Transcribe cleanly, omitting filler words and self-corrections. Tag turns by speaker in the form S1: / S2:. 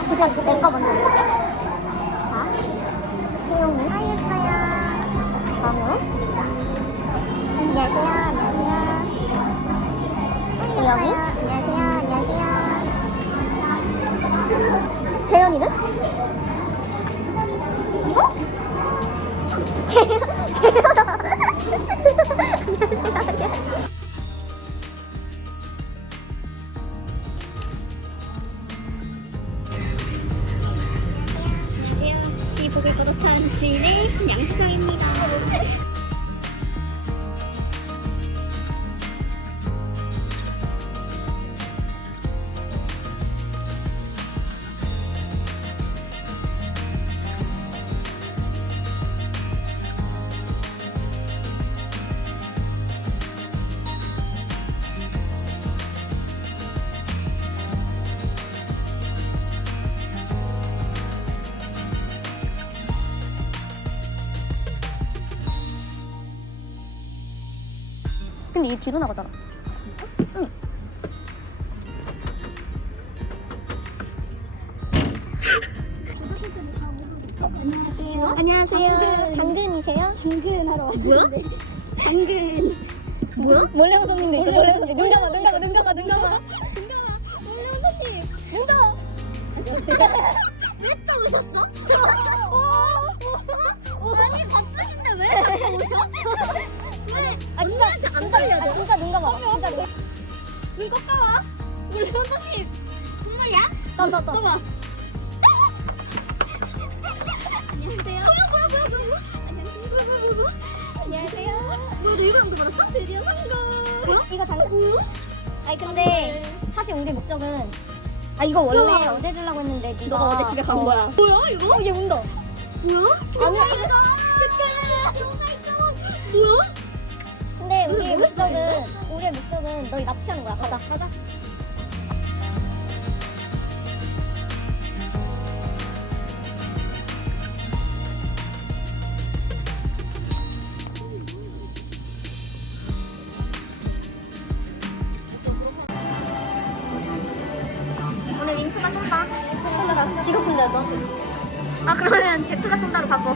S1: 그냥 내거 먼저 볼게. 자, 태용이. 아, 예뻐요. 다음으로. 안녕하세요. 안녕하세요. 여기. 안녕하세요. 안녕하세요. 재현이는? 이거? 재현아. 안녕하세요. 지복을 거듭한 주인의 양수정입니다. 근데 이 뒤로 나가잖아. 응. 안녕하세요. 당근이세요?
S2: 당근하러
S1: 뭐야?
S2: 왔는데. 당근.
S1: 뭐야? 몰래 웃었는데 있어. 몰래 웃었는데. 눈 감아, 눈 감아, 눈 감아, 눈 감아.
S2: 원래 선생님.
S1: 눈 감아.
S2: 왜 또 웃었어? 아니 바쁘신데 왜 자꾸 웃어? 왜?
S1: 아 진짜 안 걸려. 아 진짜 눈 감아. 진짜 눈.
S2: 눈 꺾어와. 원래 선생님. 눈물이야?
S1: 떠.
S2: 봐봐. 안녕하세요. 뭐야.
S1: 안녕하세요.
S2: 너도 이거 영도 받았어? 드디어 성공.
S1: 이거 당근. 아니 근데 사실 온 게 목적은 이거 원래 어제 주려고 했는데 네가
S2: 너가 어제 집에 간 거야. 뭐야 이거?
S1: 얘 운다.
S2: 뭐야?
S1: 아니야.
S2: 그때 뭐야?
S1: 근데 우리의 목적은 널 납치하는 거야. 가자. 오늘 윙크가 쏜다.
S2: 나 지갑 근데 너한테.
S1: 아 그러면 제트가 쏜다로 바꿔.